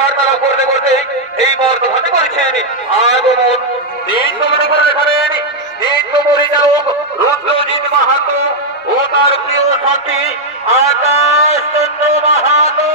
বার্তালাপ করতে করতে এই বর্তমানে করেছেন আগমন নৃত্য করে দেখাবেন নৃত্য পরিচালক রুদ্রজিৎ মাহাতো ও তার প্রিয় সাথী আকাশ চন্দ্র মাহাতো।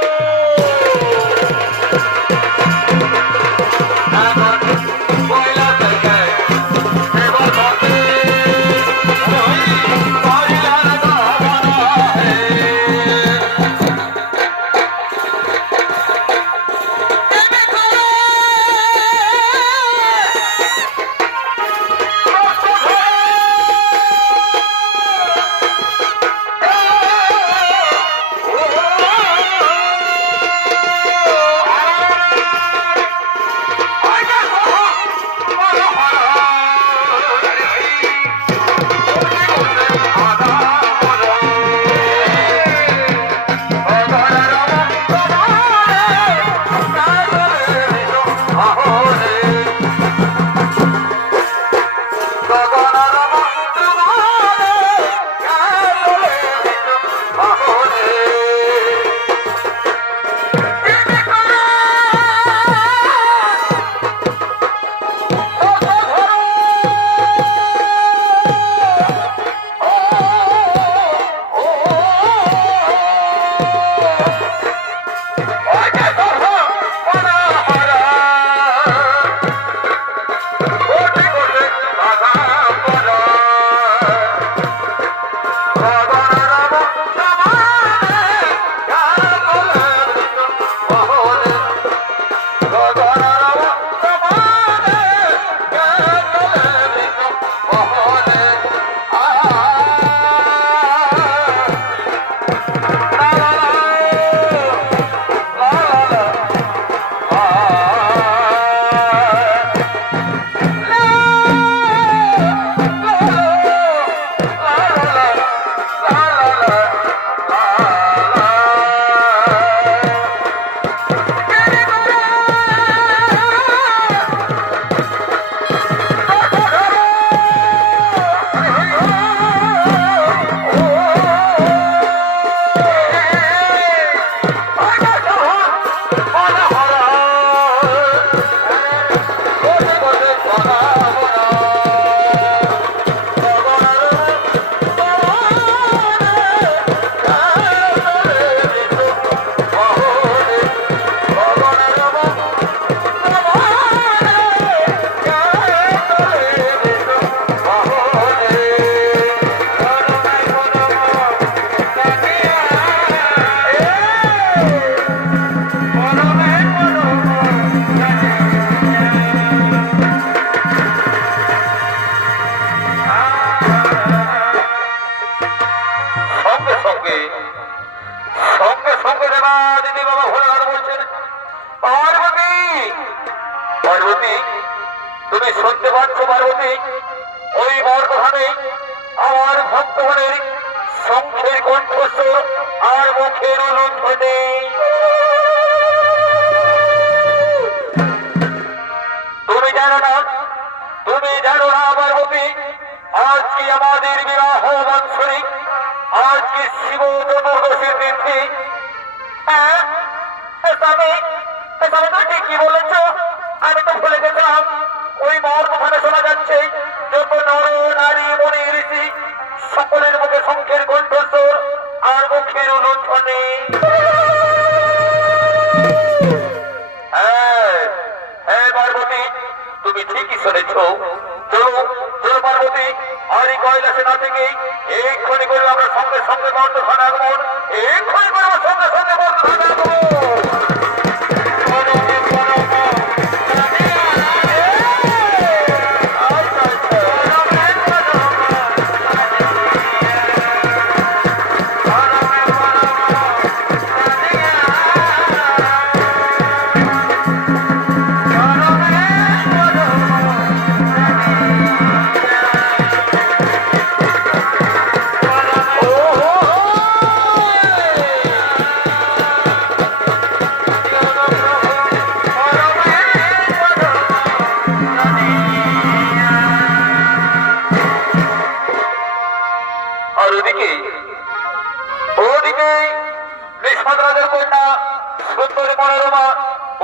তুমি শুনতে পাচ্ছ পার্বতী? ওই বর্তমানে আমার ভক্তগণের শঙ্খের কণ্ঠস্বর আর মুখের অনুধ্বনি। তুমি জানো না পার্বতী, আজকে আমাদের বিবাহ বাৎসরিক, আজকে শিব চতুর্দশীর তিথি। হ্যাঁ, কি বলেছ? আমি তো ভুলে গেছিলাম। ওই বর্তমানে শোনা যাচ্ছে যত নর নারী মনি ঋষি সকলের মুখে শঙ্খের কণ্ঠস্বর আর মুখের অনুধ্বনি। হ্যাঁ পার্বতী, তুমি ঠিকই শুনেছ। চলো চলো পার্বতী, আর এই কৈলাসে না থেকে এক্ষুনি করে আমরা সঙ্গে সঙ্গে বর্তমান আগমন, এক্ষুনি করে আমরা সঙ্গে সঙ্গে বর্তমান আগমন। সুন্দরী মনোরমা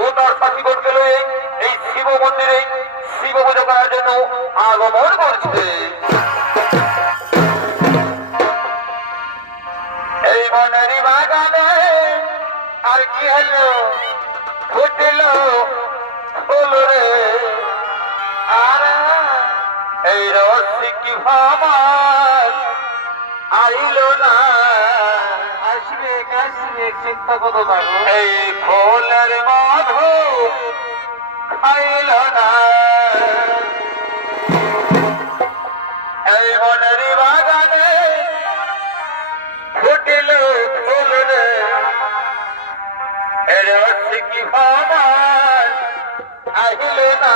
ও তার সাথীগণকে লয়ে এই শিব মন্দিরে শিব পুজো করার জন্য আগমন করছে। এই বনেরই বাগানে আর কি হলো, ফুটিল ফুল রে, আর এই রসিকি ভাবার আইল না। আসবে আসবে চিন্তা কত পাবো, এই ফুলের মধু খাইল না। এই বনেরই বাগানে ফুটিল ফুল রে, রসিকি ভাবার আহিল না,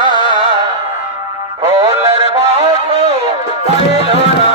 ফুলের মধু খাইল না।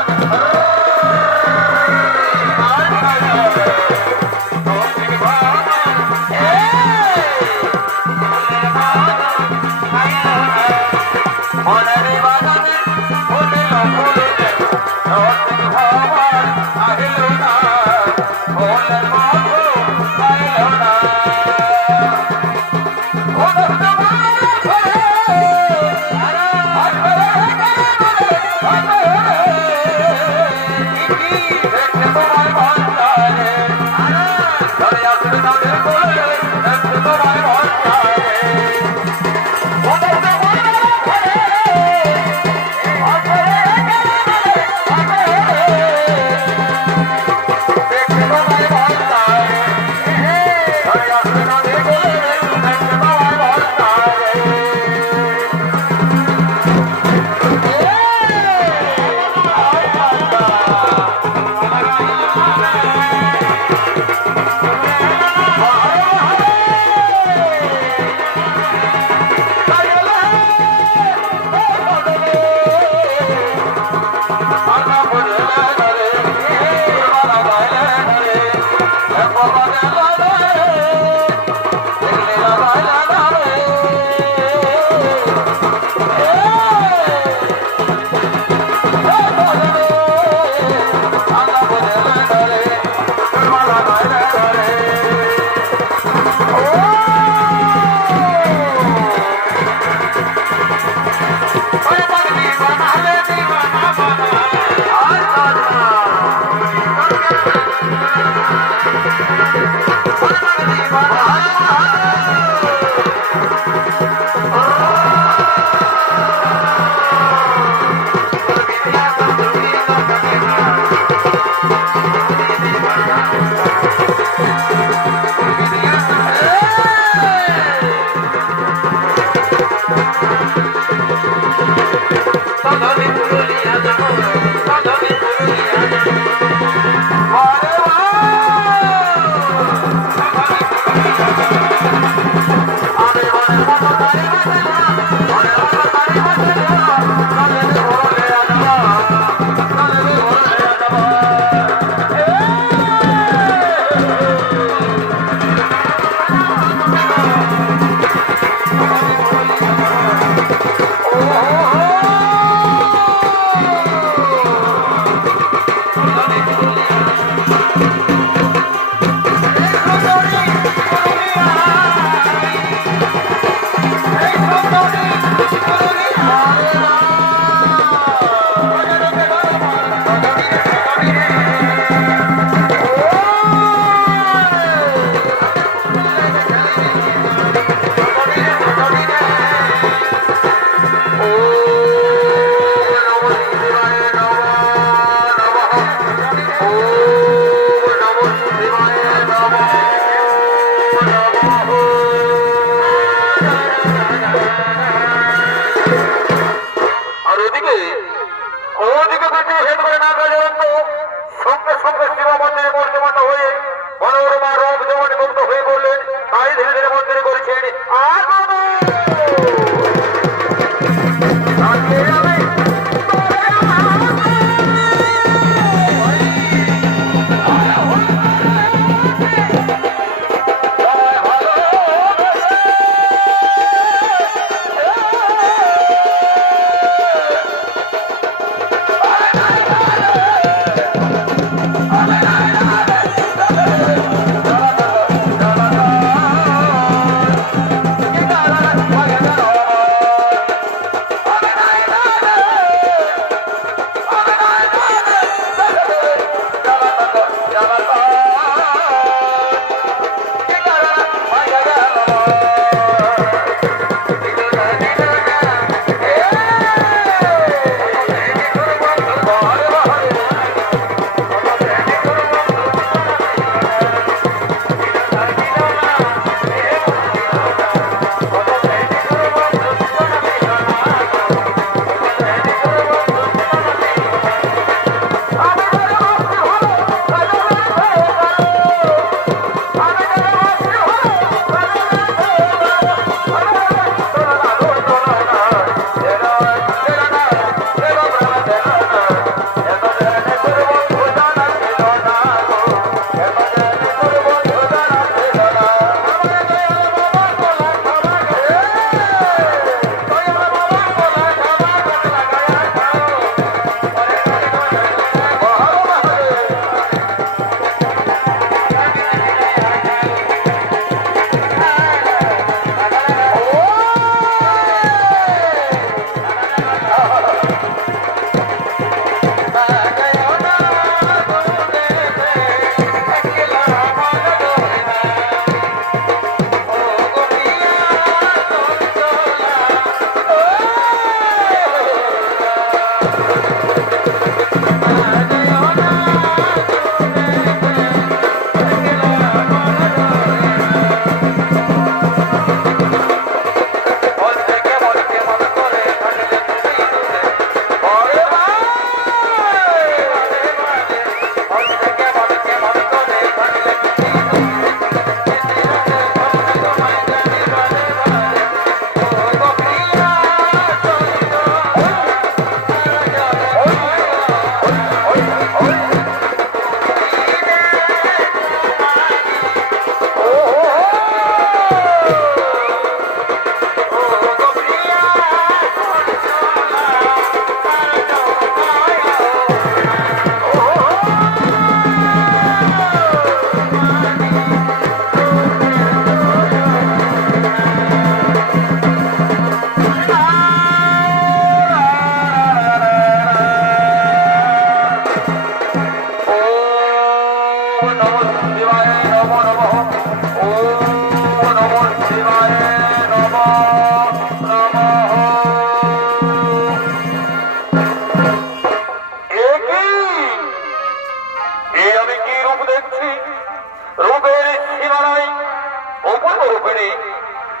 রূপিণী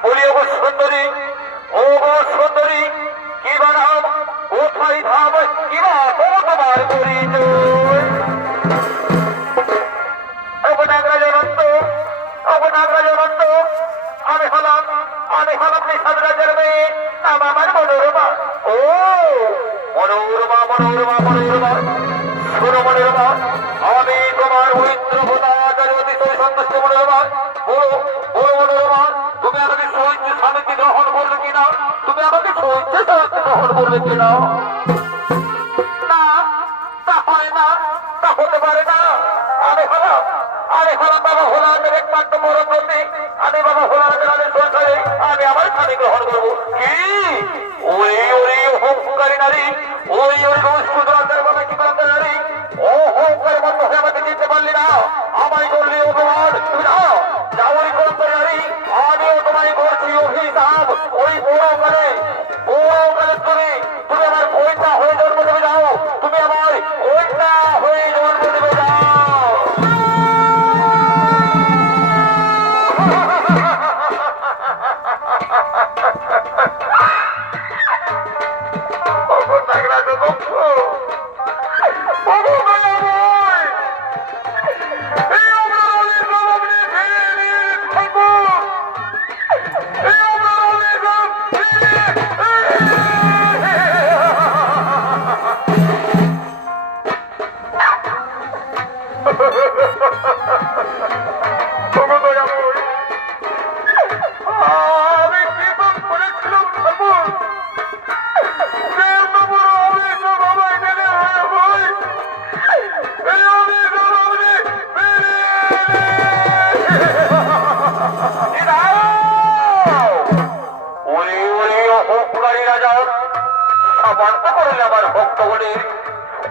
বলি ও সুন্দরী, ও গো সুন্দরী, কি বা নাম, কোথায় ধাম, কি বা তোমার পরিচয়? অবনাগরাজ অনন্ত, অবনাগরাজ অনন্ত, আমি হলাম নিষাদরাজের মেয়ে, নাম আমার মনোরমা। ও মনোরমা, মনোরমা, মনোরমা, শোনো মনোরমা, আমি তোমার পবিত্র ভোটাচারে অতিশয় সন্তুষ্ট মনোরমা। বলো বলো মনোরমা, তুমি আমাকে সহ্য স্বামীকে গ্রহণ করবে কিনা? তুমি আমাকে সহ্য স্বামীকে গ্রহণ করবে কিনা? না, তা হয় না, তা হতে পারে না। আমি হলাম বাবা হোলামের একমাত্র মরণবতী। আমি বাবা হোলামের সংসারে আমি আমার স্বামী গ্রহণ করবো। কি ওই ওই অহংকারী নারী, ওই ওই রোজপুরাচার বাবা কি করতে নারী, অহংকার মত হয়ে আমাকে চিনতে পারলি না? আমায় করলি অপমান, তুমি যাও যাও। ওই করতে নারী, আমিও তোমায় করছি অভিশাপ। ওই বড়কালে তুমি তুমি আমার কন্যা হয়ে জন্ম দেবে যাও। তুমি আমার কন্যা হয়ে জন্ম দেবে যাও। আমার ভক্ত বলে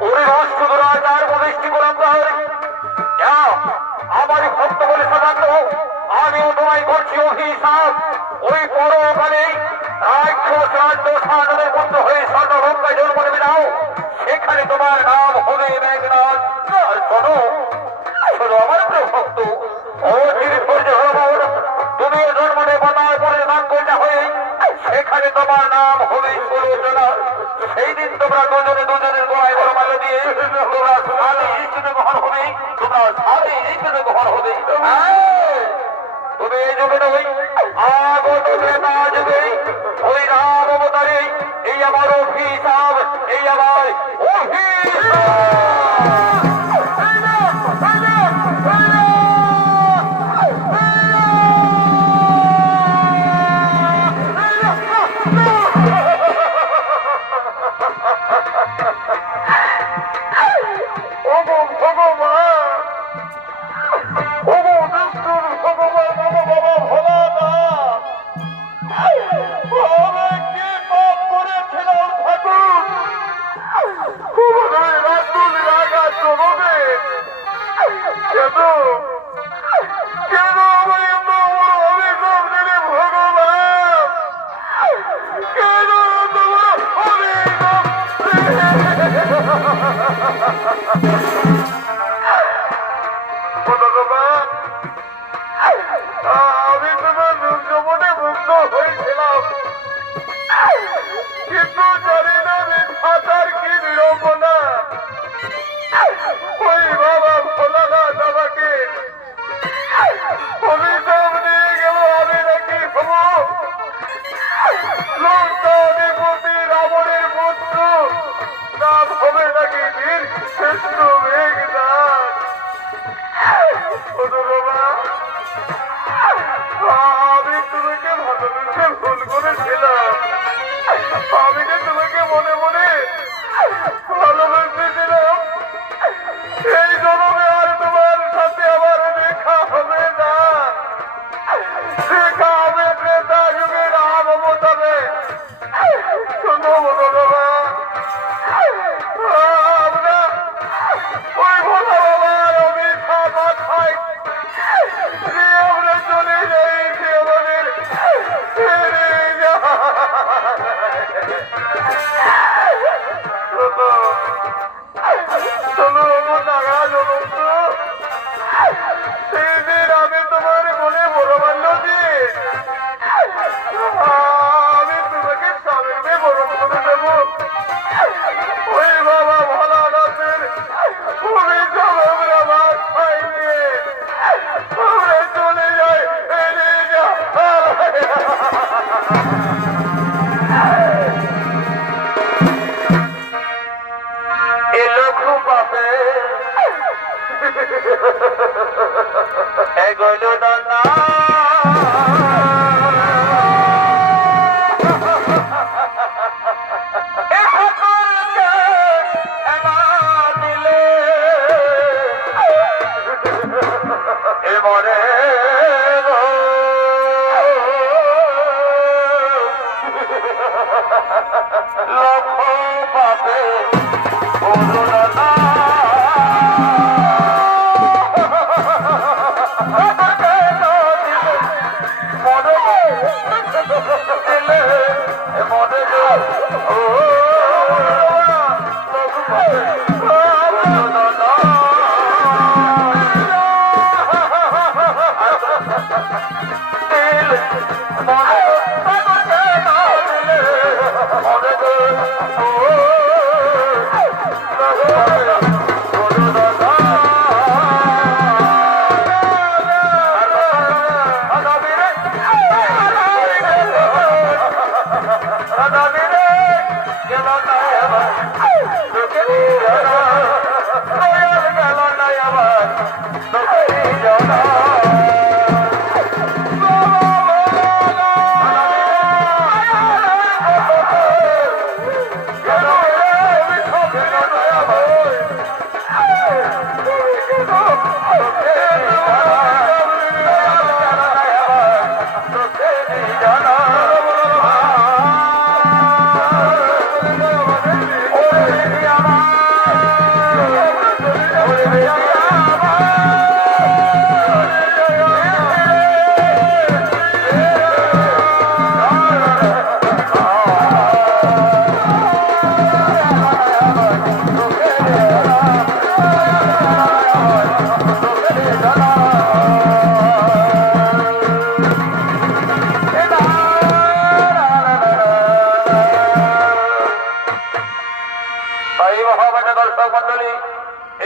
ওরে রসুদরাজার প্রবেশটি করলাম। আমার ভক্ত বলে সামান্য, আমিও তোমায় করছি অভিশাপ। ওই পরকালে রাক্ষস রাজ্য সাধনের পুত্র হয়ে স্বর্ণভঙ্গায় জন্ম নেবে নাও। সেখানে তোমার নাম হবে মেঘনাথ। আর শোনো শোনো আমার প্রিয় ভক্ত, ও তুমিও জন্ম নেব তার পরে নাম কন্যা হয়ে সেখানে তোমার নাম হবে সুলোচনা। সেই দিন তোমরা দুজনে দুজনের গলায় বরমাল্য দিয়ে তোমরা স্বামী স্ত্রীতে গ্রহণ হবে, তোমরা স্বামী স্ত্রীতে গ্রহণ হবে। তুমি এই যুগে নই, আগত না যুগে ওই রাম অবতারে এই আমার অভিশাপ, এই আমার অভিশাপ। আমি তোমার রূপজমনে মুগ্ধ হয়েছিলাম, কিন্তু জানি না বিধাতার কি বিড়ম্বনা। ওই বাবা ভোলানাথ আমাকে অভিশাপ দিয়ে গেল, আমি নাকি হব লঙ্কাধিপতি রাবণের পুত্র, নাম হবে নাকি বীর শ্রেষ্ঠ মেঘনাথ। আমি তোমাকে ভালোবেসে ভুল করেছিলাম, আমি যে তোমাকে মনে মনে ভালোবেসেছিলাম। এই জন্মে আর তোমার সাথে আমার দেখা হবে না, দেখা হবে ত্রেতা যুগে রাম অবতারে। শোনো বাবা, আমরা ওই ভোলা বাবার অভিশাপ মাথায় আমরা চলে যাই, সে আমাদের ছেড়ে যায়। চলো টাকা জনন্ত, সেই দিন আমি তোমার বলে বড় মান্য দিয়ে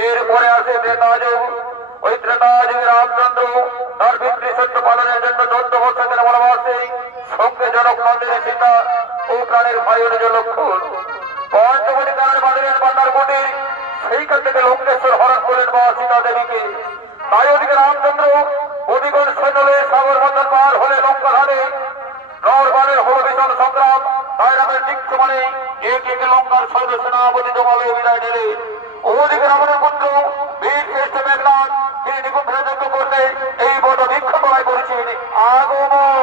এরপরে আছে ত্রেতাযুগ। ওই ত্রেতাযুগে রামচন্দ্র তার পিতৃসত্য পালনের জন্য 14 বছর ধরে বনবাসে, সঙ্গে জনক নন্দিনী সীতা ও প্রাণের ভাই অনুজ লক্ষ্মণ। পঞ্চবটি কারণে বাঁধলেন বান্দার কুটির, সেইখান থেকে লঙ্কেশ্বর হরণ করলেন মা সীতা দেবীকে। তাই ওদিকে রামচন্দ্র অধিকন সৈন্য লয়ে সাগর বন্ধন পার হলে লঙ্কা ধারে নরবারের হল ভীষণ সংগ্রাম। তাই রামের দীক্ষ মানে একে একে লঙ্কার সর্ব সেনাপতি জমালে বিদায় নিলে। ওদিকে রামের পুত্র বীর শ্রেষ্ঠ মেঘনাথ তিনি নিকুম্ভে যজ্ঞ করতে এই বড় দীক্ষ করায় করেছেন আগমন।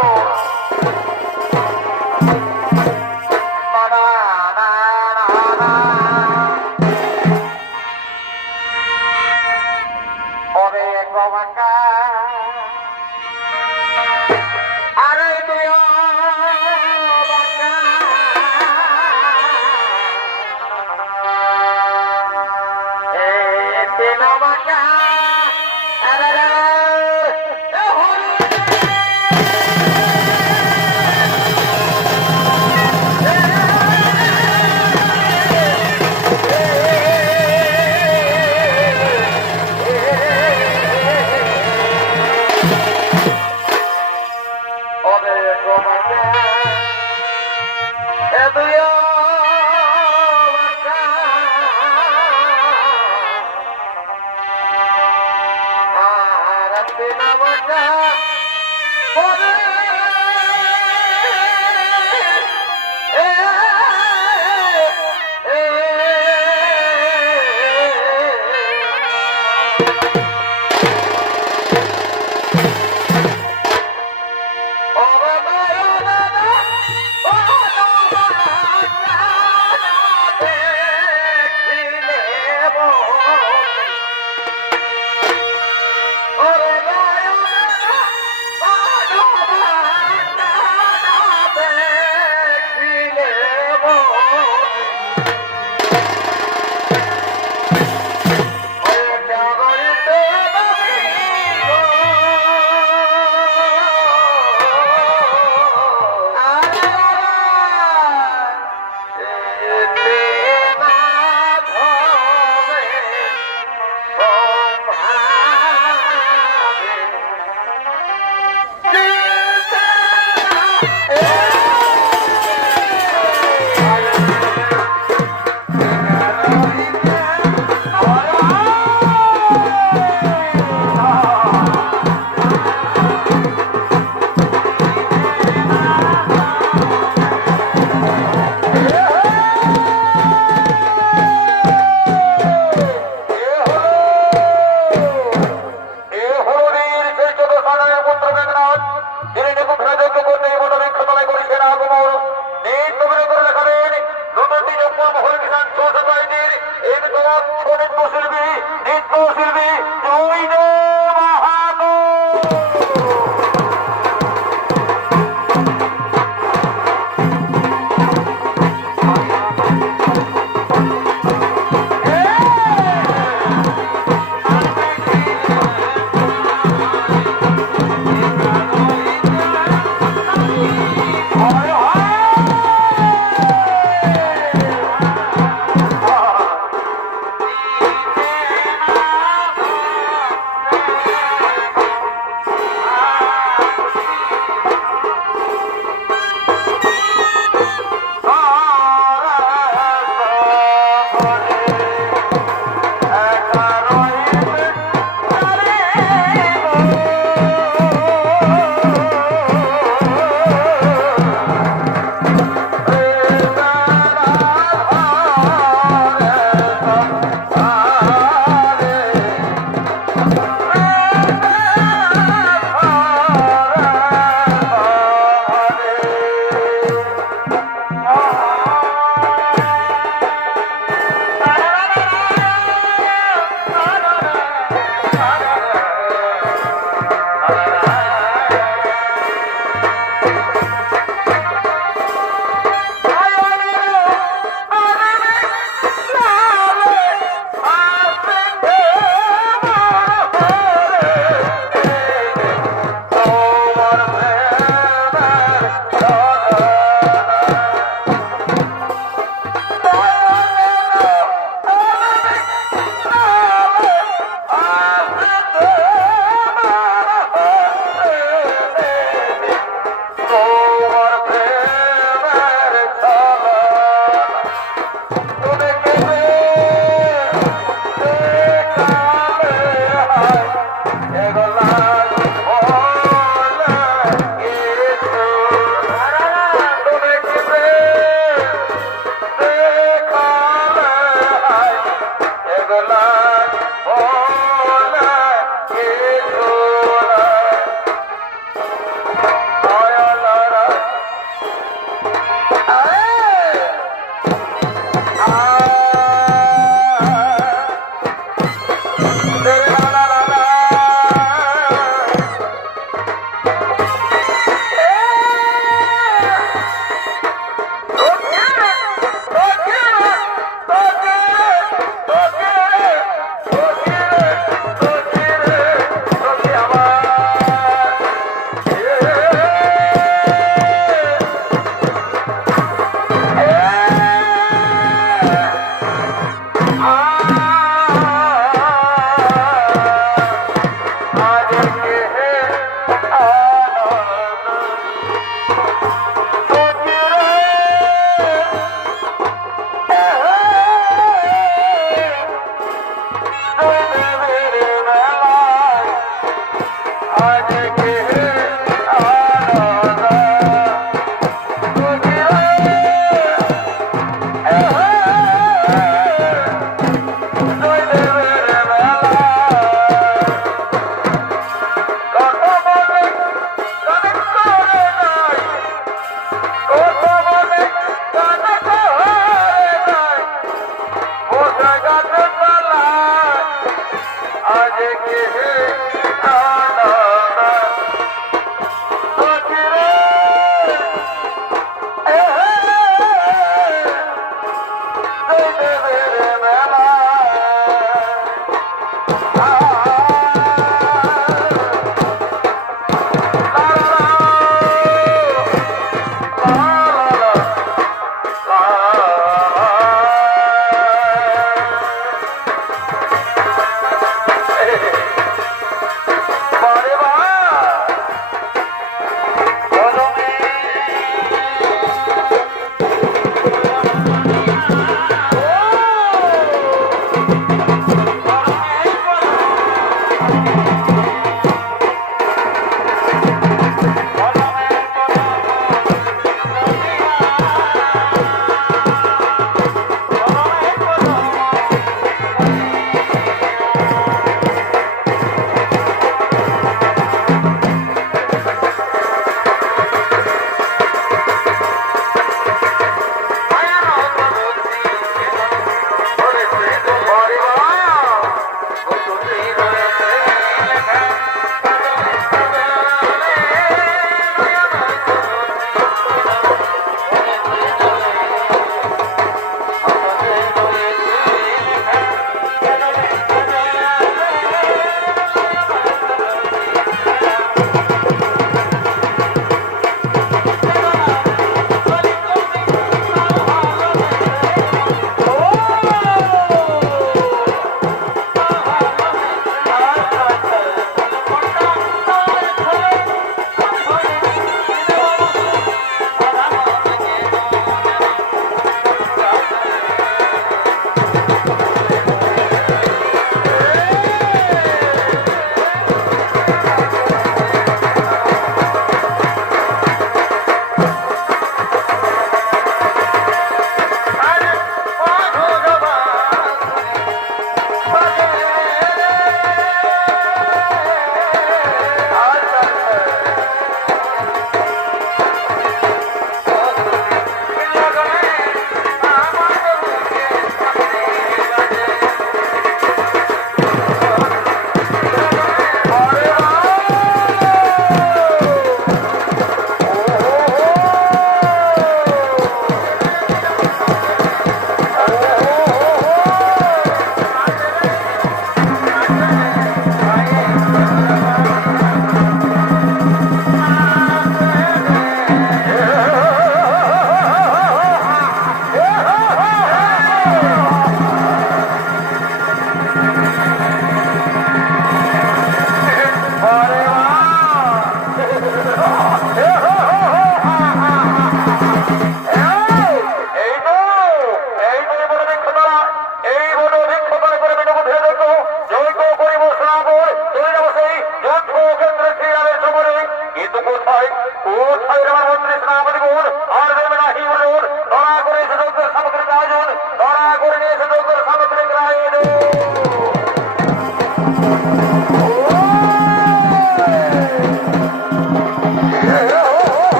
ছাড়ের আমার মন্ত্রী সেনাপতি গুণ আর দেবে না হিমরোড ধরা করে এসে যজ্ঞের সামগ্রিক আয়োজন ধরা করে নিয়ে এসে যজ্ঞের সামগ্রিক আয়োজন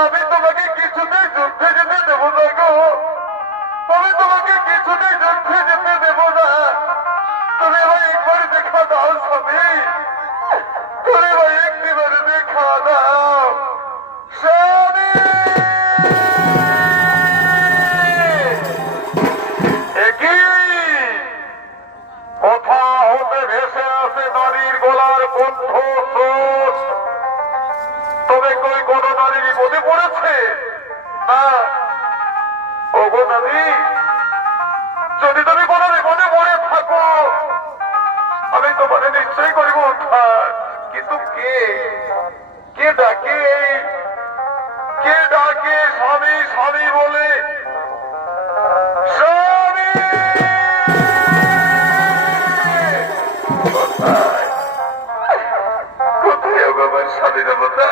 আমি তোমাকে কিছুতেই যুদ্ধে যেতে দেবো না গো, আমি তোমাকে কিছুতেই যুদ্ধে যেতে দেবো না। তুমি আমায় একবার দেখা দাও স্বামী, তুমি আমায় একটিবার দেখা দাও স্বামী। কোথা হতে ভেসে আসে নারীর গলার কণ্ঠ স্রোত, তবে কই কোন নারী বিপদে পড়েছে না? ওগো নারী, যদি তুমি কোনো বিপদে পড়ে থাকো আমি তোমাকে নিশ্চয়ই করিব উদ্ধার। কিন্তু কে কে ডাকে, কে ডাকে স্বামী স্বামী বলে? স্বামী কোথায় কোথায় আমার স্বামী দেবতা?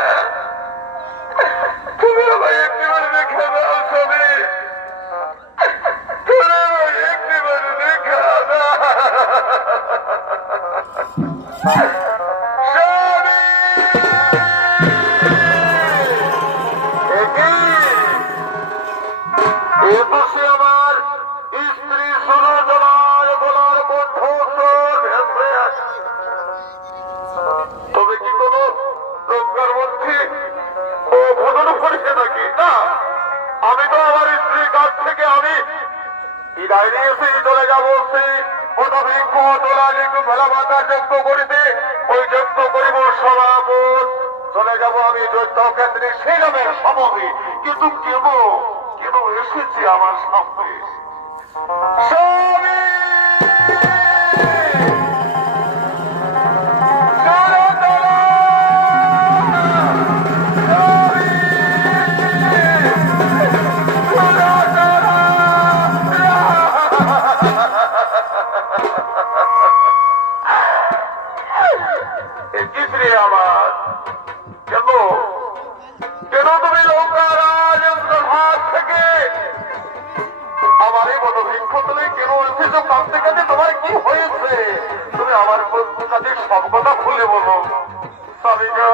তুমি আমায় একটিবারে দেখা দাও স্বামী, তুমি আমায় একটিবারে দেখা দাও স্বামী। এ বসে আমার স্ত্রী সুলোচনার গলার কণ্ঠ ভেসে আসে। তবে কি কোন প্রজ্ঞার মধ্যে ও ঘটনা ঘটেছে নাকি? না, আমি তো আমার স্ত্রীর কাছ থেকে আমি বিদায় নিয়েছি, চলে যাবো সেই পদবৃক্ষ তোলালিঙ্গ ভেলা মাতার যজ্ঞ করিতে। ওই যজ্ঞ করিব সমাপন, চলে যাব আমি যজ্ঞ কেন্দ্রে সেই নামের সমাধি। কিন্তু কেন কেন এসেছি আমার সামনে? সব কথা খুলে বলো সাবিকা।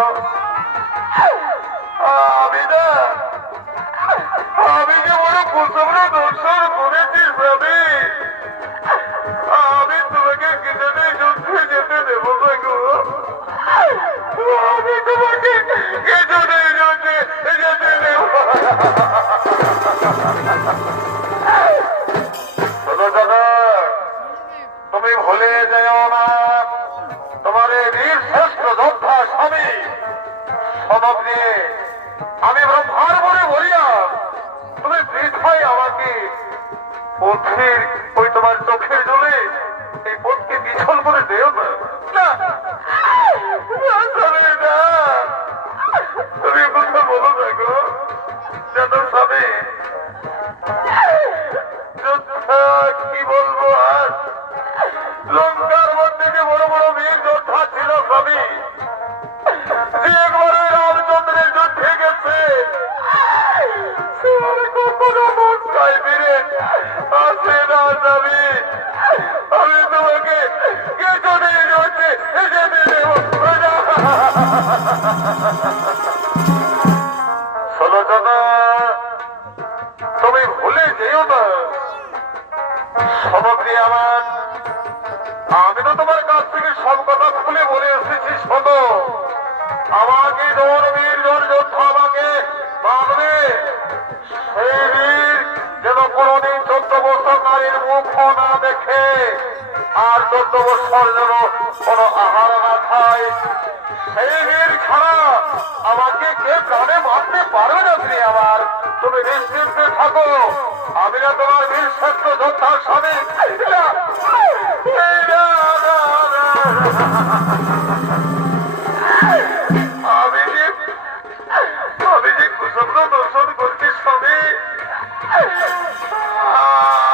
আমি যে বড় কুসুমরা দর্শন করেছি স্বামী, আমি তোমাকে কিছুতেই যুদ্ধে যেতে দেবো গো। আমি তোমাকে কিছুতেই যুদ্ধে যেতে দেব। তুমি ভুলে যেও না তোমার এই বীর শ্রেষ্ঠ যোদ্ধা স্বামী সনদ দিয়ে আমি ব্রহ্মার বলে বলিয়া তুমি বৃথাই আমাকে পথের ওই তোমার চোখের জলে এই পথকে বিছল করে দেও না। তুমি কথা বলো না গো জানো স্বামী, কি বলবো আর লঙ্কার মধ্যে যে বড় বড় বীর যোদ্ধা ছিল স্বামী, একবারে রামচন্দ্রের যুদ্ধে গেছে কখনো মস্কায় ফিরে আসে না স্বামী। আমি তোমাকে কিছুদিন যুদ্ধে যেতে দেব না। সুলোচনা তুমি ভুলে যেও না সমাপ্তি আমার, আমি তো তোমার কাছ থেকে সব কথা খুলে বলে এসেছি। শোনো, আমাকে জোর বীর জোর যোদ্ধা আমাকে মানবে, সেই বীর যেন কোনদিন 14 বছর নারীর মুখ না দেখে আর 14 বছর যেন কোন আহার না খায়। সেই বীর ছাড়া আমাকে কে প্রাণে মারতে পারবে না। স্ত্রী আমার, তুমি নিশ্চিন্তে থাকো, আমি না তোমার বীর শ্রেষ্ঠ যোদ্ধার স্বামী। আমি যে কুসুম্র দর্শন করছি স্বামী,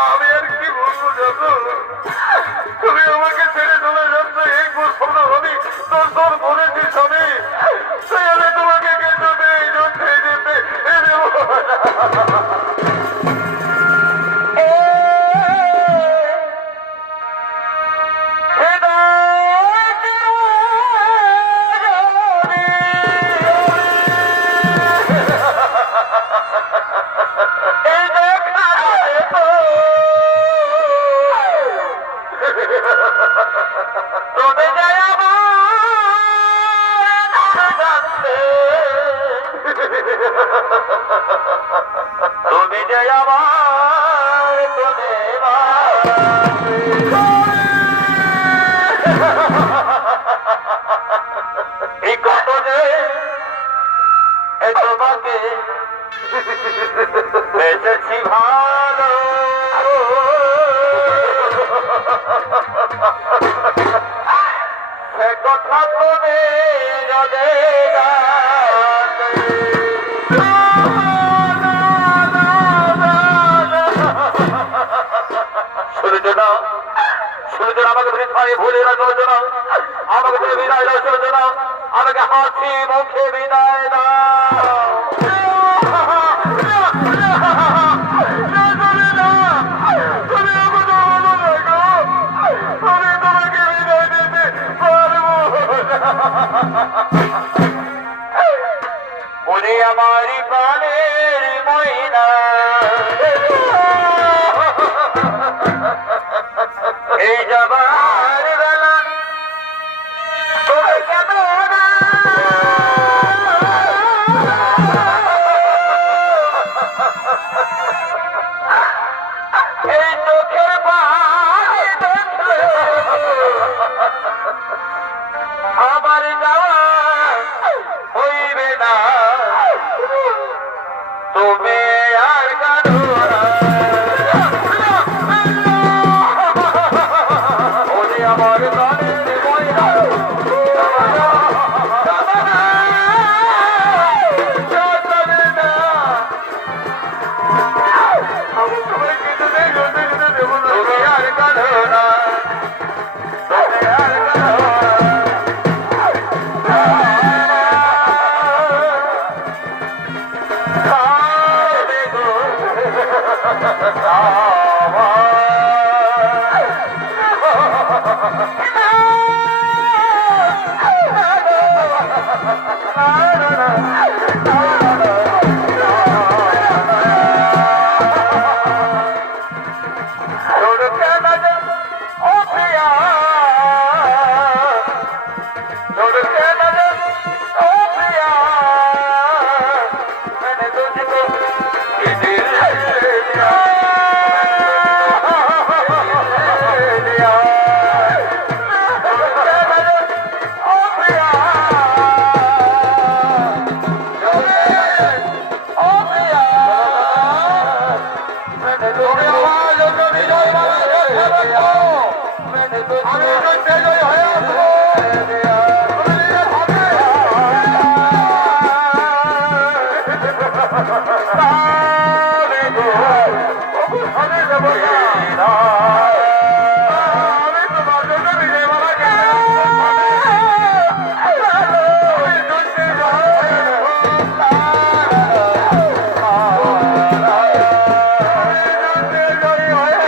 আমি আর কি বলবো জানো, তুমি আমাকে ছেড়ে চলে যাচ্ছ এই কুসুম্র আমি দর্শন করেছি স্বামী, তাই আমি তোমাকে কিছুতে এই যুদ্ধে যেতে দেব না। তুমি যে আমার এই কত যে তোমাকে বেঁচেছি ভালো, সে কথা তুমি যদি আমাকে বৃথায় ভুলে না চলে না, আমাকে তুমি বিদায় দাও চলে না, আমাকে হাসি মুখে বিদায় দাও। ওরে আমারি প্রাণের ময়না, এই যাবার বেলা তোর কেমন এই চোখের পানি দেখলে আবার যাওয়া হইবে না, তুমি আর কারো তুমি আমার জন্য বিজয় মালা গেঁথে রেখো। আমি যুদ্ধে জয়ী হয়ে আসবো। তুমি নিজে ভাবে। আমি দেব না। আমি তোমার জন্য বিজয় মালা গেঁথে রেখো। আমি যুদ্ধে জয়ী হয়ে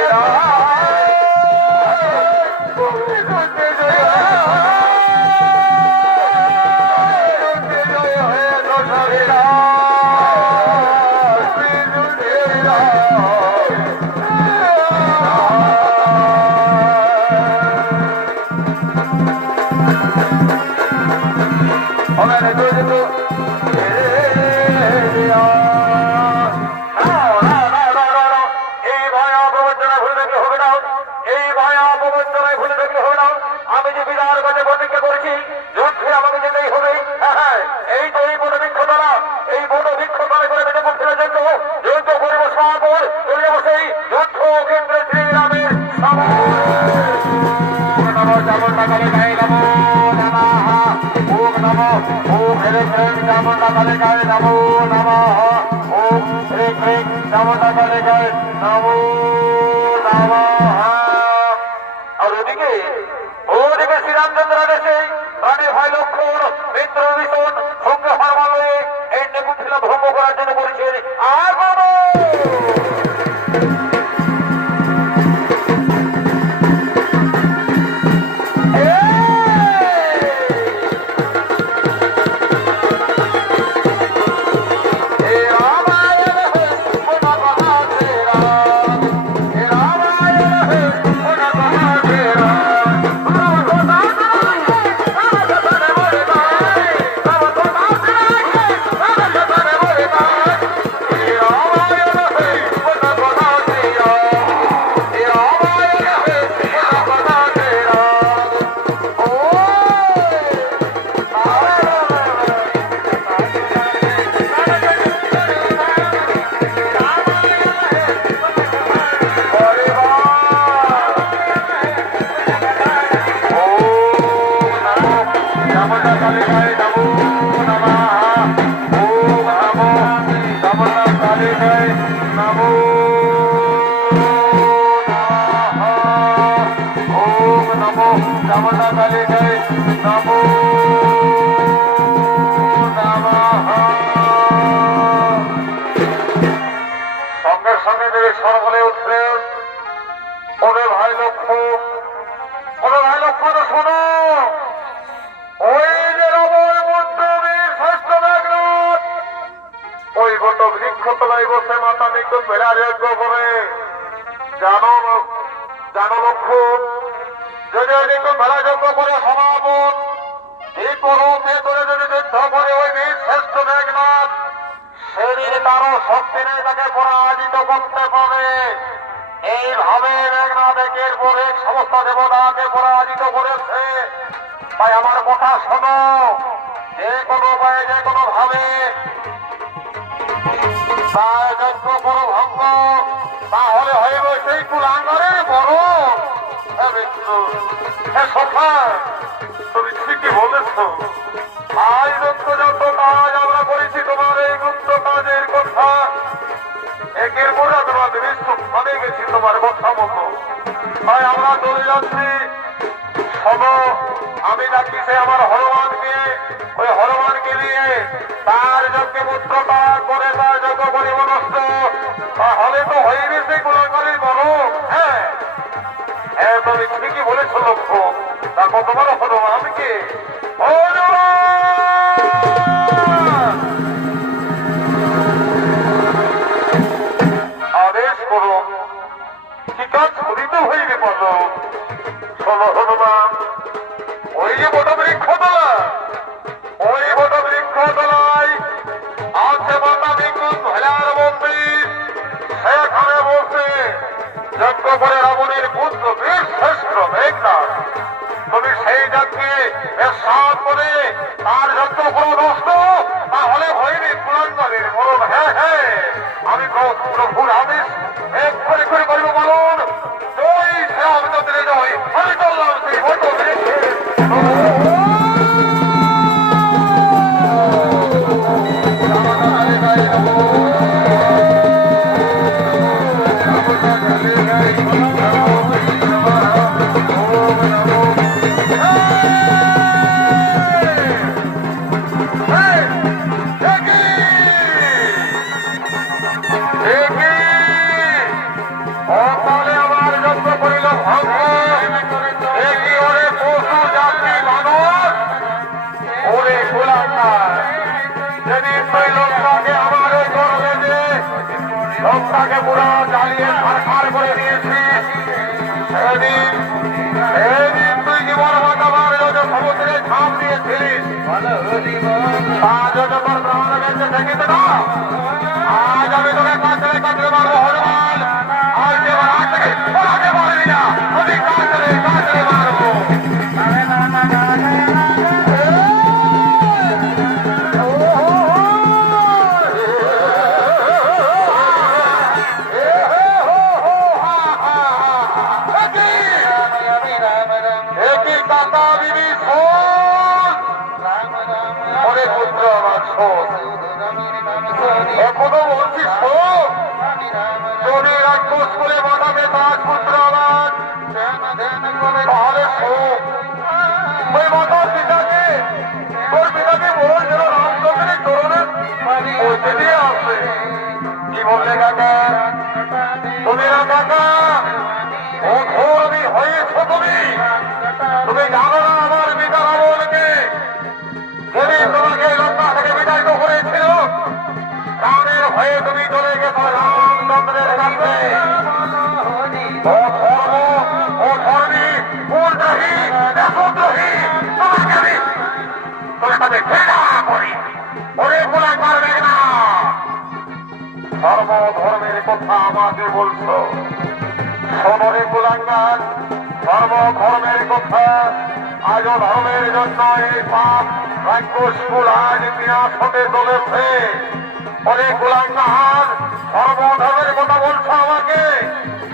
আমি যে বিদার কাছে প্রতিজ্ঞা করেছি যুদ্ধে আমাকে যেতেই হবে। হ্যাঁ, এই তো এই বড় বৃক্ষ দ্বারা এই বড় বৃক্ষ দ্বারা করে বেঁচে মুক্তির জন্য যুদ্ধ করিব সাপর চলে যাবো সেই যুদ্ধ কেন্দ্রে শ্রীরামের আর ওদিকে শ্রীরামচন্দ্র দেশে প্রাণে ভাই লক্ষণ মিত্র ভীষণ সঙ্গে হরমালয়ে এই নেপুথিলা ভঙ্গ করার জন্য করেছেন। আর সঙ্গে সঙ্গে দেবে সরবলে উঠলেন। ওরে ভাই লক্ষ্মণ, ওরে ভাই লক্ষ্মণ শোনো, ওই যে রবর মধ্যবীর ষষ্ঠ মেঘনাথ ওই বট বৃক্ষ তলায় বসে মাতা নিকুঞ্জ ভেড়া যজ্ঞ করে। জানো জানো লক্ষ্মণ, যদি ওই নিকুঞ্জ ভেড়া যজ্ঞ করে সমাপন এই পরম ভেতরে যদি যুদ্ধ করে ওই বীর শ্রেষ্ঠ মেঘনাথ সেদিন তারও শক্তি নেই তাকে পরাজিত করতে পারে। এইভাবে মেঘনাথ একের পর এক সমস্ত দেবতাকে পরাজিত করেছে। তাই আমার কথা শোনো, যে কোনো উপায়ে যে কোনো ভাবে যজ্ঞ করো ভঙ্গ, তাহলে হইব সেই কুলাঙ্গরের বড়। তুমি ঠিকই বলেছ। আজ যত কাজ আমরা করেছি তোমার এই গুপ্ত কাজের কথা একের পর তোমার বিশ্বস্থানে গেছি তোমার কথা মতো। তাই আমরা চলে যাচ্ছি। শোনো, আমি ডাকি সে আমার হনুমানকে, ওই হনুমানকে নিয়ে তার যজ্ঞে পুত্র ত্যাগ করে তার যজ্ঞ করিব নষ্ট। তাহলে তো হইবে সেই কুলাঙ্গরের বড়। হ্যাঁ হ্যাঁ, তুমি ঠিকই বলেছ লক্ষ্য। দেখো তোমার হনুমানকে আদেশ করো, কি কাজ করিতে হইবে বলো। শোনো হনুমান, ওই যে বট বৃক্ষ তলা, ওই বট বৃক্ষ তলায় আছে মাতা নিকুঞ্জ ভেড়ার মন্দির। সেখানে বসে যজ্ঞ করে রাবণের পুত্র বীর শ্রেষ্ঠ মেঘনাথ। তুমি সেই যজ্ঞে সাত করে তার যজ্ঞ কোনো নষ্ট, তাহলে হইবে কুলাঙ্গারের মরণ। হ্যাঁ হ্যাঁ, আমি প্রভুর আদেশ এক্ষুনি করে বলবো, বলুন জয় শ্রীরামচন্দ্রের জয়। আমি চললাম সেই মতো লোকটাকে পুরো জ্বালিয়ে ছাড়খাড় করে দিয়েছি। সেদিন তুই জীবন বাঁচাবার জন্য সমুদ্রে ঝাঁপ দিয়েছিলিস। আজ তোর প্রাণ বেঁচে থাকিতে না। আজ আমি তোকে কাঁচড়ে কাঁচড়ে মারবো হনুমান। আজ যেবার আজ থেকে ওনাকে মারবি না, আমি কাঁচড়ে কাঁচড়ে মারবো। এখনো বলছি শোন, যদি রাক্ষস করে বাঁধাকে তার পুত্র আবার তাহলে শোন, ওই মাতার পিতাকে তোর পিতাকে বল যেন রামচন্দ্রের চরণের পৌঁছে দিয়ে আসবে। কি বললে কাকা? তুমি না কাকা, ও ঘোরবি হয়েছ তুমি। তুমি জানো না আমার পিতা রাবণকে যেদিন তোমাকে লঙ্কা থেকে বিতাড়িত করেছিল, প্রাণের ভয়ে তুমি চলে গেছো রামচন্দ্রের কাছে। ও ধর্ম, ও ধর্মী, কুলদ্রোহী, দেশদ্রোহী, তোমাকে আমি তোর সাথে ঘৃণা করি। ওরে বলে পারবে না। ধর্ম ধর্মের কথা আমাকে বলছো? শোনরে কুলাঙ্গার, ধর্ম ধর্মের কথা। আজও ধর্মের জন্য এই পাপ রাক্ষস কুল আজ বিনাশ হতে চলেছে। ওরে কুলাঙ্গার, ধর্ম ধর্মের কথা বলছো আমাকে?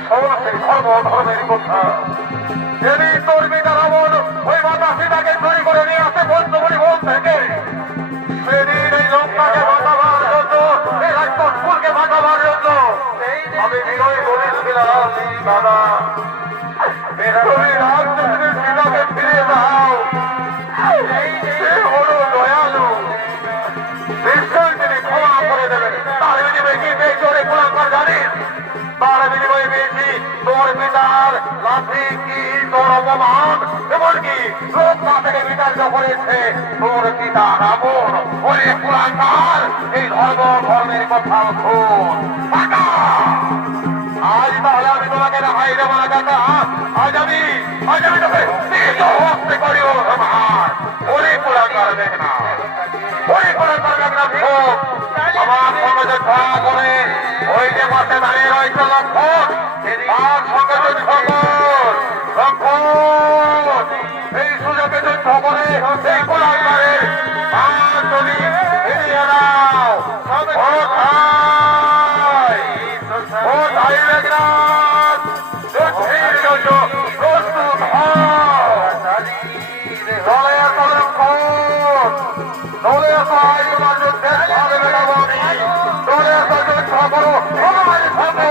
শোন সেই ধর্ম ধর্মের কথা। যেদিন তোর পিতা রাবণ ওই মাতা সীতাকে চুরি করে নিয়ে আসে পঞ্চমণি বন থেকে, সেদিন এই লঙ্কাকে বাঁচাবার জন্য, এই রাক্ষস কুলকে বাঁচাবার জন্য আমি বিনয় বলেছিলাম, দাদা তুমি রামচন্দ্রের সীতাকে ফিরিয়ে দাও। সে হল দয়ালু, নিশ্চয় তিনি ক্ষমা করে দেবেন। তার বিনিময়ে কি পেয়েছি ওরে কুলাঙ্গার জানিস? তার বিনিময়ে পেয়েছি তোর পিতার লাঠি, কি তোর অপমান, এমনকি লোকটা থেকে বিতাড়িত করেছে তোর পিতা রাবণ। ওরে কুলাঙ্গার, এই ধর্ম ধর্মের কথা শোন। আজ তাহলে আমি তোমাকে রেহাই দেবো না কাকা। আজ আমি তোকে হস্তে করি ও আমার। ওরে কুলাঙ্গার দেখ না, ওরে কুলাঙ্গার দেখ না, আমার সঙ্গে যুদ্ধ করে ওই যে মাঠে দাঁড়িয়ে রয়েছে লক্ষণ, তার সঙ্গে যুদ্ধ কর লক্ষণ। এই সুযোগে যুদ্ধ করে এই কুলাঙ্গারের প্রাণ যদি ফিরিয়ে দাও। ও তাই মেঘনাথ, যুদ্ধের জন্য প্রস্তুত হও। চলে আসো লক্ষণ, চলে আসো, আজ তোমার যুদ্ধের ভাবে বেড়াবো আমি। চলে আসো, যুদ্ধ করো আমার সাথে।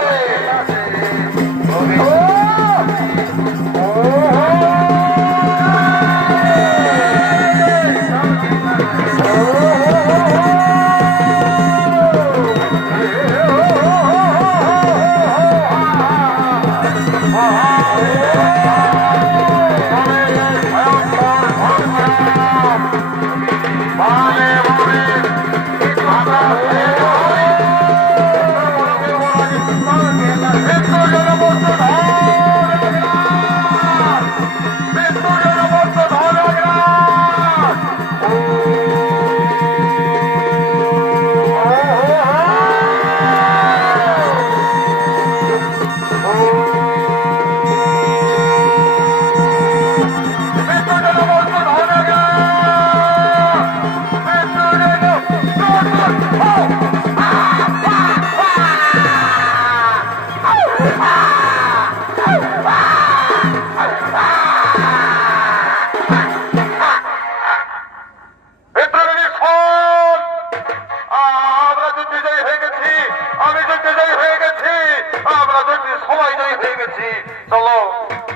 গেছি। চলো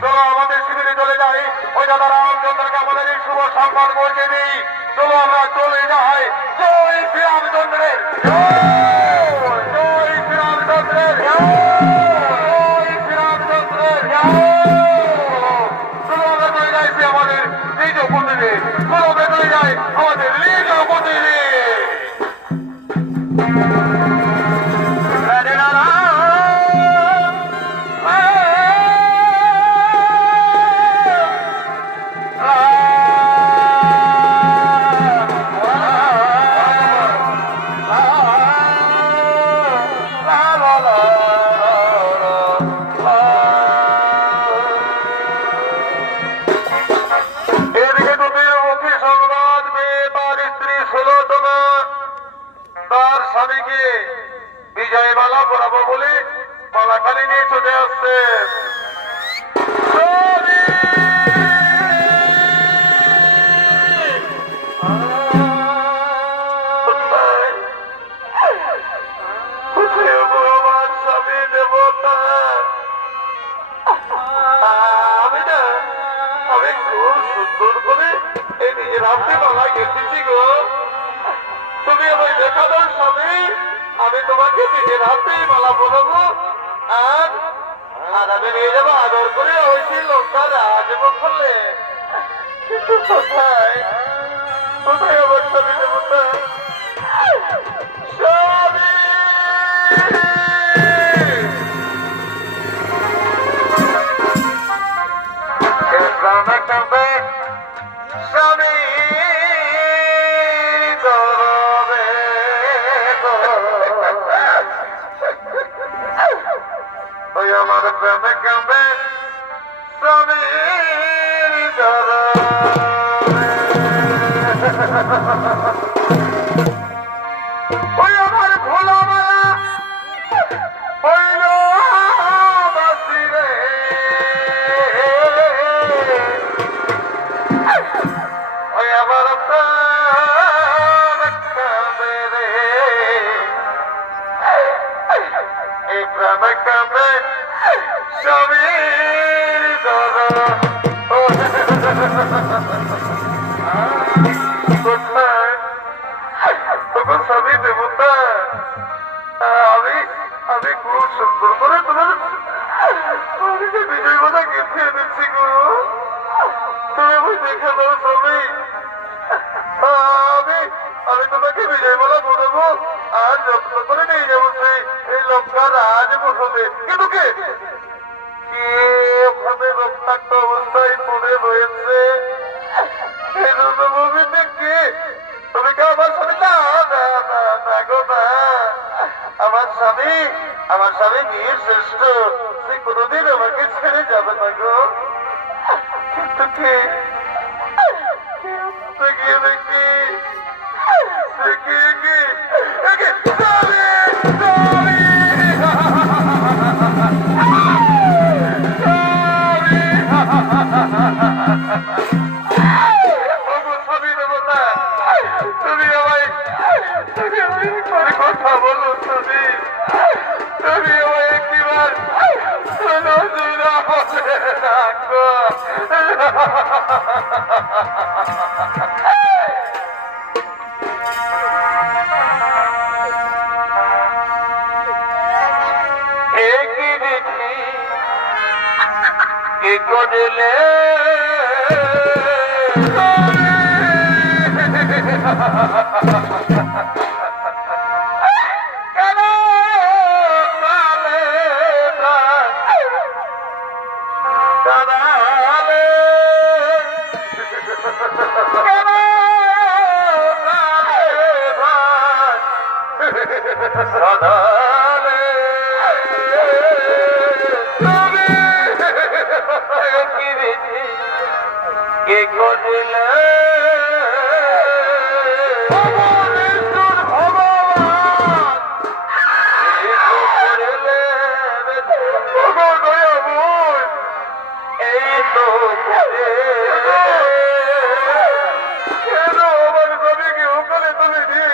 চলো আমাদের শিবিরে চলে যাই, ওই দাদা রামচন্দ্রকে আমাদের এই শুভ সংবাদ পৌঁছে দিই। চলো আমরা চলে যাই। জয় শ্রী রামচন্দ্রের জয়, জয় শ্রী রামচন্দ্রের জয়, জয় শ্রী রামচন্দ্রের জয়। চলো আমরা চলে যাই সে আমাদের নিজ প্রতিদিন, চলো আমরা চলে যাই আমাদের নিজ প্রতিদিন। এদিকে নবীর মুখে সংবাদ পেয়ে তার স্ত্রী সুলোচনা তার স্বামীকে বিজয় মালা পরাবো বলে মালাখালি নিয়ে চলে আসছে। আমি খুব সুন্দর করে এই নিজের হাতে মালা গেঁথেছি গো। তুমি আমায় দেখা দাও স্বামী, আমি তোমাকে নিজের হাতেই মালা পরাবো আর আমি নিয়ে যাবো আদর করে ওই সেই লোকটা রাজমহলে। কিন্তু কোথায় কোথায় আমার স্বামী দেবতা? স্বামী স্বামী দরবে ওই আমার প্রেমে কাঁদে স্বামী দরবে, ওই আমার ভোলা মালা হইল বাসি রে, ওই আমার প্রাণ কাঁদে রে, এই প্রেম কাঁদে স্বামীর দরবে। কোথায় তখন স্বামী দেবতা? আমি আমি খুব সুন্দর করে তোমার বিজয় কথা গেঁথে এনেছি গো। তুমি আমি দেখে দাও স্বামী, আমি আমি তোমাকে বিজয় মালা পড়াবো আর যত্ন করে নিয়ে যাবো এই লঙ্কা রাজমহলে। কিন্তু কে কে ওখানে রক্তাক্ত অবস্থায় পড়ে রয়েছে? এই রণভূমিতে কে? তুমি কে আমার স্বামী? না না না না গো না, আমার স্বামী বীর শ্রেষ্ঠ, সে কোনোদিন আমাকে ছেড়ে যাবে না গো। কিন্তু কে গিয়ে দেখি কথা বলো তুমি, তুমি আমায় একটিবার শোনো দুরা বলে রাখো। একই দেখি কি করলে কে করলে এই তো আমার স্বামীকে ওখানে তুলে দিয়ে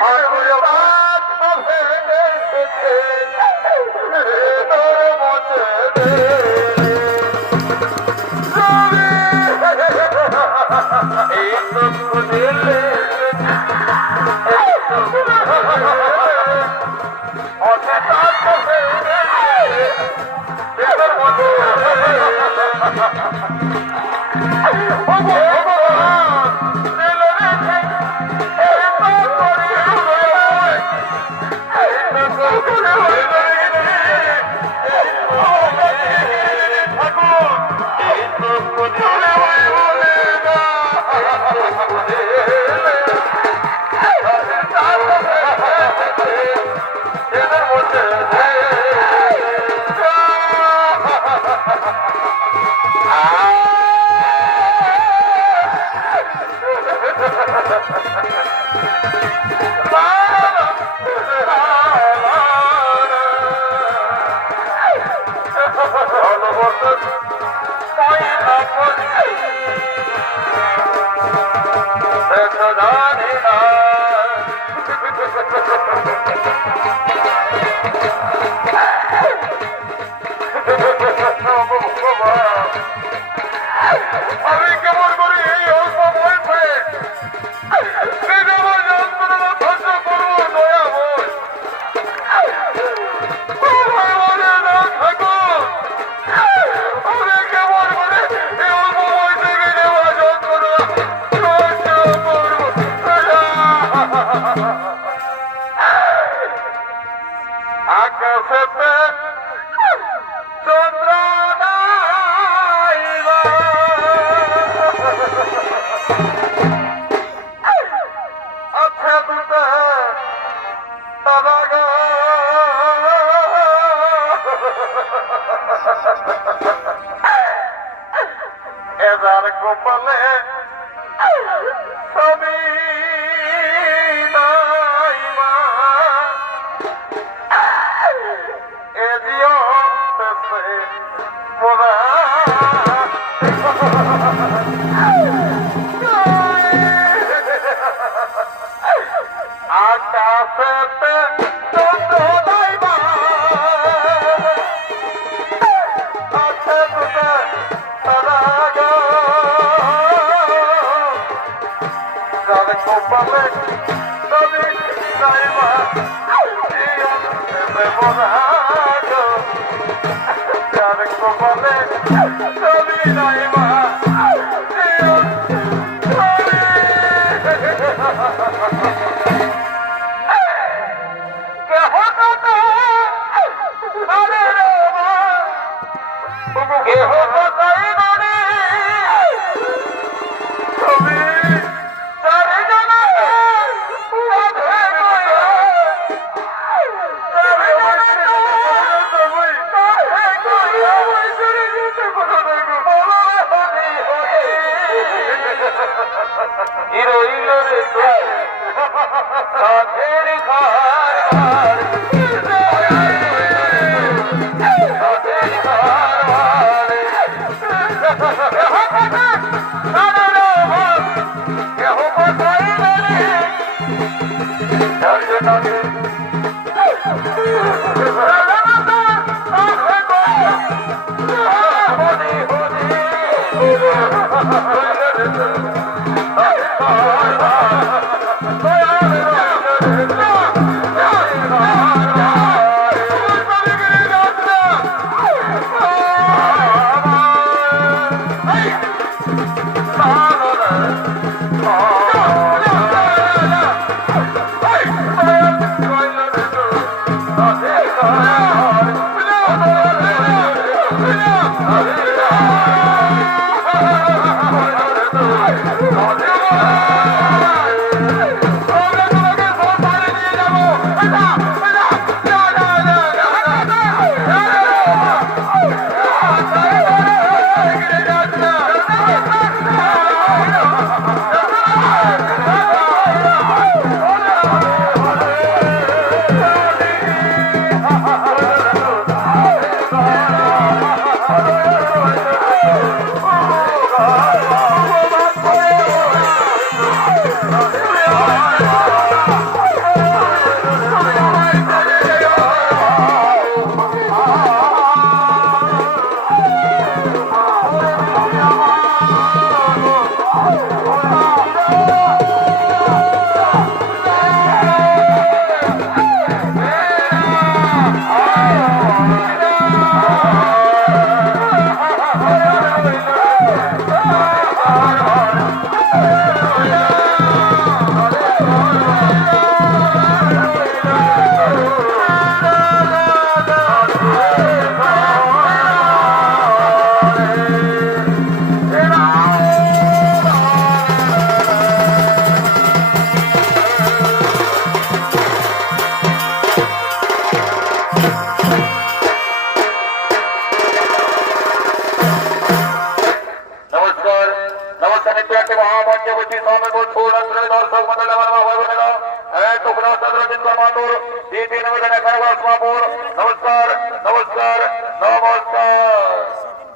আমি কেমন করি এই অল্প বয়সে আমার যন্ত্রণা সহ্য করবো দয়া বল আমি কেমন করে এই অল্প বয়সে গেলে আমার যন্ত্রণা সহ্য করবো আকাশেতে চন্দ্র এবার গোপালে সবই নাইবা এদিও মোরা আকাশেতে চন্দ্র নাইবা আছে দুটা তারা যার কপালে তবে নাইবা মোরা যার কপালে তবে নাইবা नमस्कार नमस्कार नित्याचे महापंचवटी स्वामी को छोड़ दर्शक मंडल बनेगा टुकड़ा चंद्र जिंदा मातुर 3 नमस्कार नमस्कार नमस्कार नमस्कार